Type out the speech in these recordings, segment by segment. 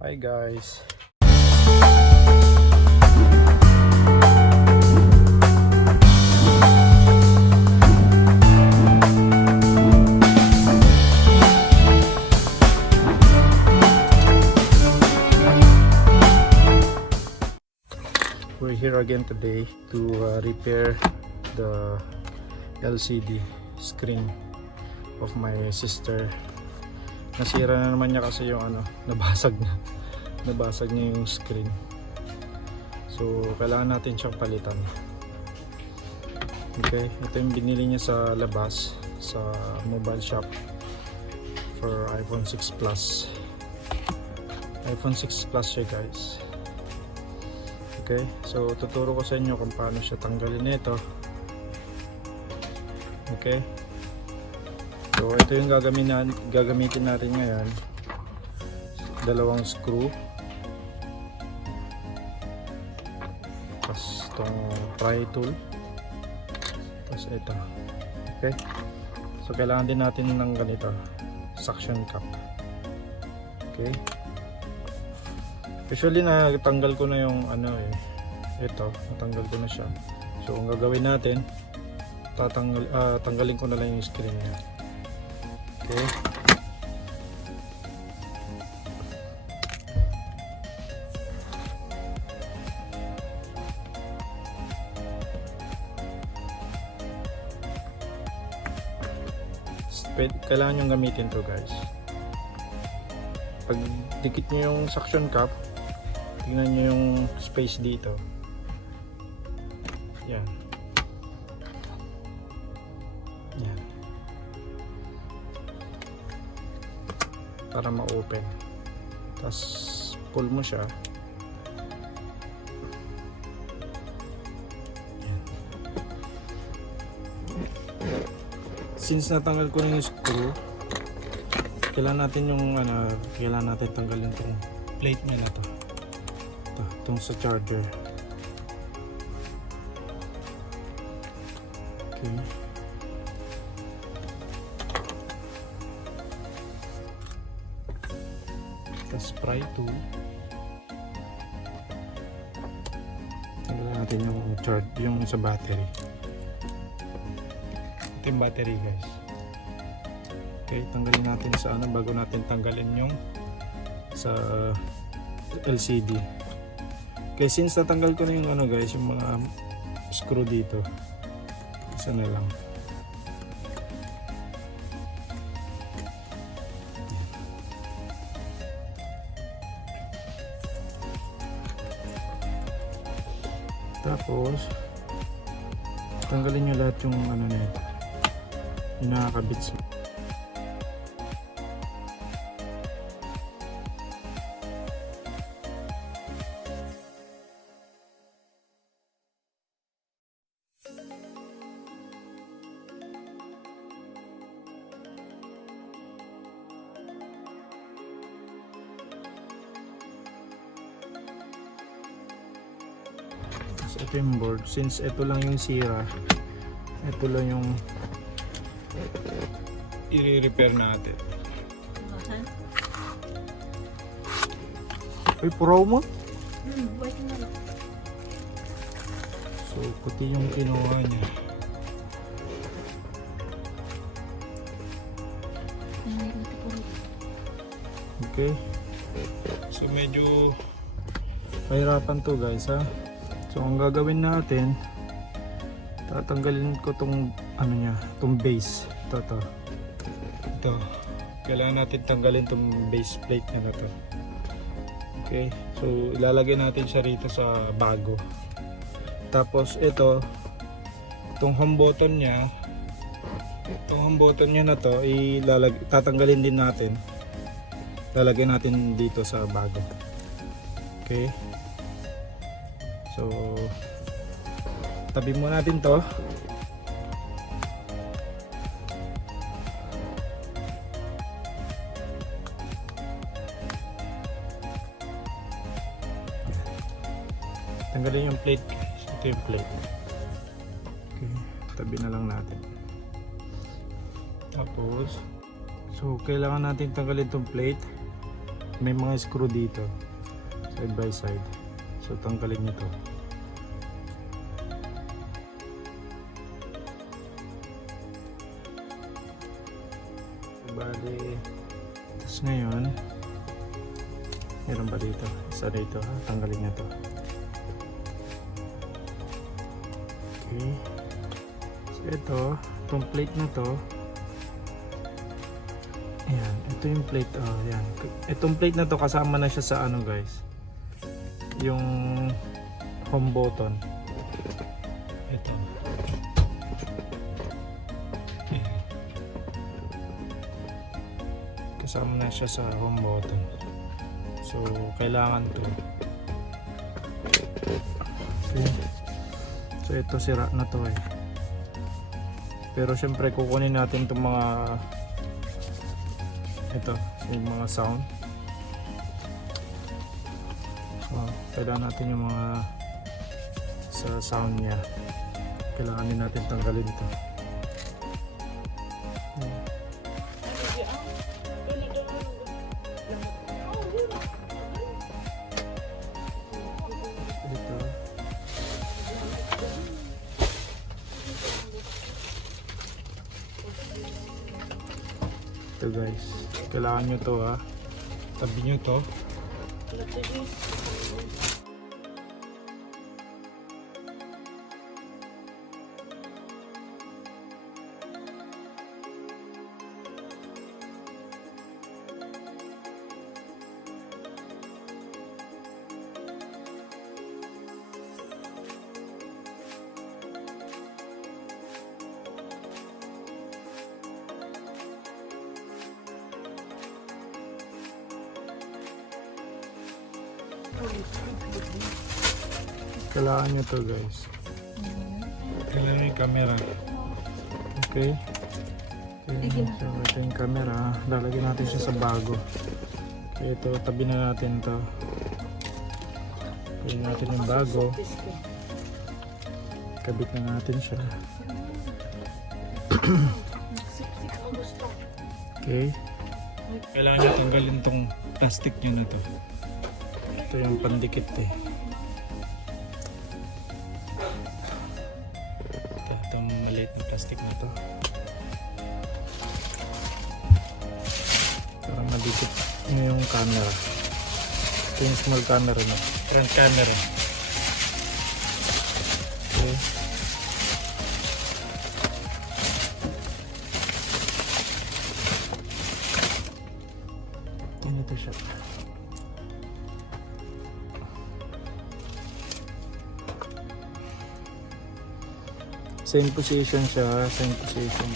Hi guys. We're here again today to repair the LCD screen of my sister. Nasira na naman niya kasi yung nabasag niya yung screen. So kailangan natin siyang palitan. Okay, ito yung binili niya sa labas sa mobile shop for iPhone 6 Plus. iPhone 6 Plus siya guys. Okay, so tuturo ko sa inyo kung paano siya tanggalin nito. Okay, so ito yung gagamitin natin ngayon. Dalawang screw, tapos itong pry tool, tapos ito. Okay, so kailangan din natin ng ganito, suction cup. Okay, usually natanggal ko na yung ito, natanggal ko na siya. So ang gagawin natin, tanggalin ko na lang yung screen niya. Okay, kailangan yung gamitin to guys. Pag dikit nyo yung suction cup, tingnan nyo yung space dito. Yan. Yan. Para ma-open. Tapos pull mo siya. Yan. Since natanggal ko na yung screw, kailangan natin kailangan natin tanggalin itong plate niya na to. Itong sa charger. Okay. Tapos pry tool. Tanggalin natin yung charge, yung sa battery. Ito yung battery guys. Okay, tanggalin natin sa bago natin tanggalin yung sa LCD. Okay, since natanggal ko na yung guys, yung mga screw dito, isa na lang. Tapos tanggalin nyo lahat yung nito, yung nakakabit sa ito yung board. Since ito lang yung sira, ito lang yung i-repair natin. Ay, puraw mo? So, puti yung kinuha niya. Okay. So, medyo mahirapan to guys ha. So ang gagawin natin, tatanggalin ko tong tong base. Ito. Kailangan natin tanggalin tong base plate na to. Okay. So ilalagay natin siya rito sa bago. Tapos itong home button niya, na to, tatanggalin din natin. Lalagay natin dito sa bago. Okay. So, tabi mo natin to. Tanggalin yung plate guys. Ito yung plate. Okay, tabi na lang natin. Tapos, so kailangan natin tanggalin itong plate. may mga screw dito side by side, so tanggalin nyo to. Bali, tapos ngayon meron ba dito? Isa dito, tanggalin nyo to. Okay, so itong plate na to, ayan, ito yung plate, ayan. Itong plate na to kasama na siya sa ano guys, yung home button. Ito. Ayan. Kasama na siya sa home button. So, kailangan to. Okay. So, ito sira na to eh. Pero syempre kukunin natin itong mga ito, yung mga sound. So, kailangan natin yung mga sa sound niya. Kailangan din natin tanggalin ito. Ito guys, kailangan nyo to ha, tabi nyo to. Kailangan nyo to guys. Kailangan yung camera. Okay. So ito yung camera. Lalagyan natin siya sa bago. Okay, ito tabi na natin to. Tabi natin yung bago. Kabit na natin siya. Okay. Kailangan nyo tanggalin tong plastic nyo na to. Ito yung pandikit eh. Itong maliit na plastic na to. Para madikit nyo yung camera. Ito yung small camera na. Front camera. Okay. Ganito siya. Same position siya, same position.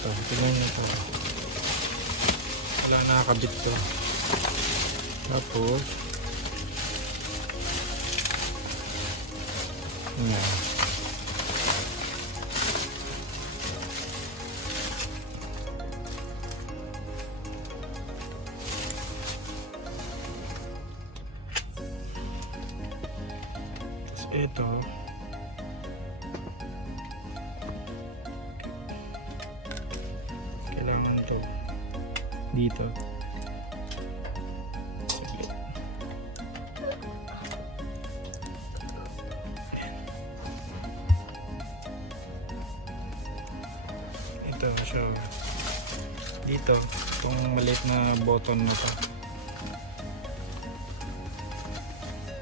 Ito, tignan nyo ito. Wala nakakabit to. Tapos, ayan. Ito kailangan to dito. Ito siya dito, itong maliit na button na to.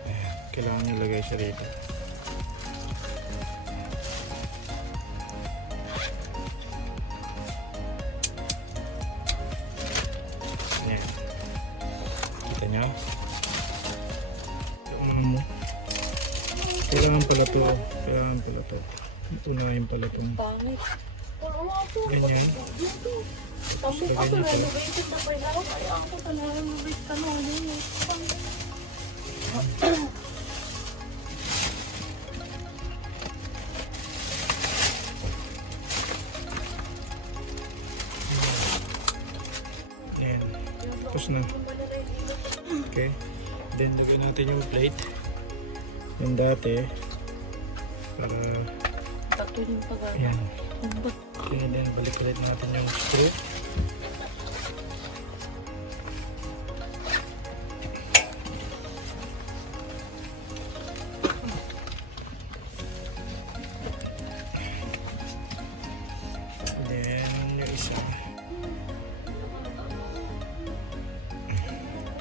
Ayan, kailangan nyo lagay siya dito. Kailangan pala to. Unahin pala to. Ganyan. Tapos lagay nito. Ayan. Tapos na. Okay. Then lagay natin yung plate. Yung dati para patuloy yung pag-aano. Ayan. Okay, then balik ulit natin yung screw.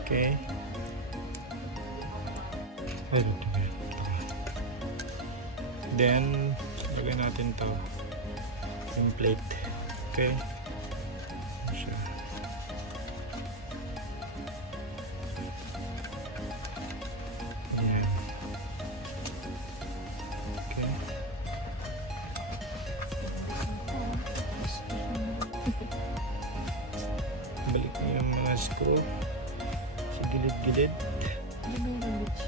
Okay. Ay, then, lagay natin to yung plate. Okay. Siya. Ayan. Okay. Balik niyo yung mga screw sa gilid-gilid. Ano ba yung bitch?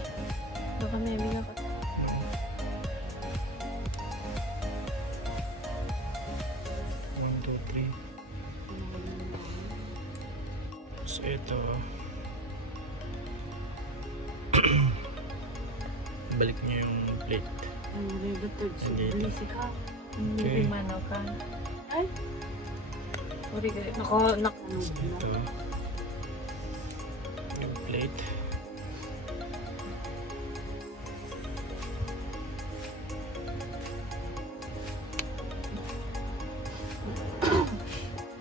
Baka may mga ka. One, two, three. So ito balik niyo yung plate. Ang rigatod sa Dito. bisi ka. Okay. Hindi manaw ka. Ay! Sorry guys. Nako. So ito yung plate.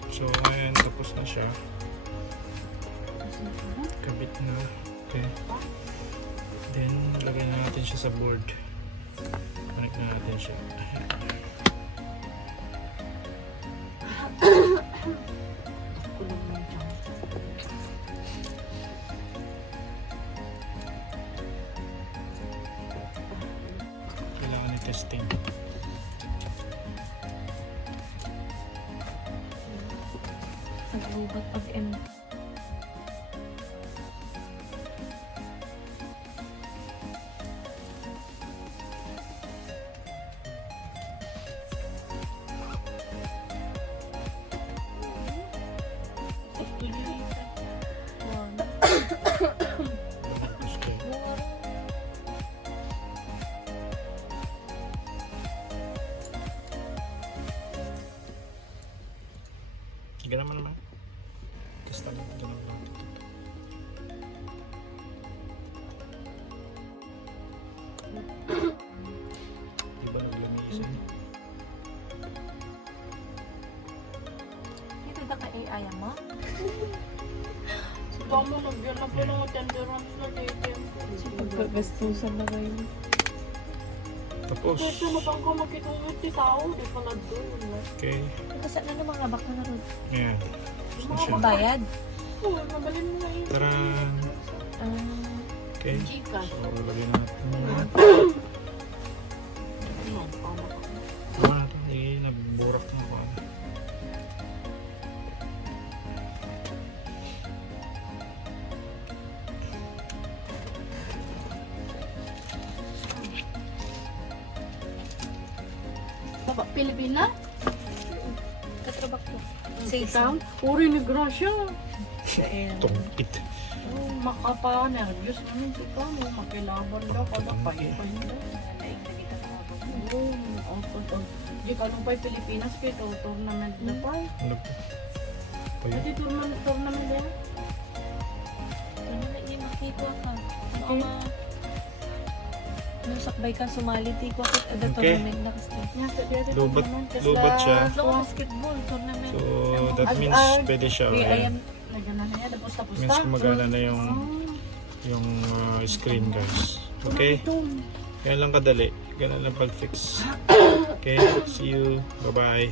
So ngayon tapos na siya. Kabit na. Okay. Then lagay na natin siya sa board. Connect na natin siya. Kulang mo dyan. Kailangan i-testing. Naglubat pag empty. Ganun mo naman. Test natin. Ganun lang. Diba naglamisan? Dito na ka-AI mo? Si Mama, nagyan na po ng attendance na JayJen. Pagkagastusan na kayo. Tapos. Kasi na bang ko magkitungit si tao, di pa na doon. Okay. Kasi ano mga bak na naroon? Ayan. Tapos na siya. Bayad? Oo, nabalin mo na yun. Taran! Okay. Gcash. So, lagyan natin. Ano, tama ka. Tama na ito. Nagburak na ako. Baka Pilipina? Katrabak ko. Sitang? Uri ni Gracia. Tungkit. Oh, makapa, nervyos namin si Kamo. Makilaban daw, kada pahipan daw. Oo, di ka nung pa'y Pilipinas, kaya ito, tournament na pa. Ano po? At ito, tournament na yan. Ano na hindi makita ka? Mama. Nung sakbay ka sumali, di ko akit ada Okay. tournament na kasi. Lobat, lobat siya. So, basketball tournament. So, that means pwede siya. I Ayan. am Nagyan na yan, tapos Means gumagana na yung screen, guys. Okay? Yan lang kadali. Ganun lang pag-fix. Okay? See you. Bye-bye.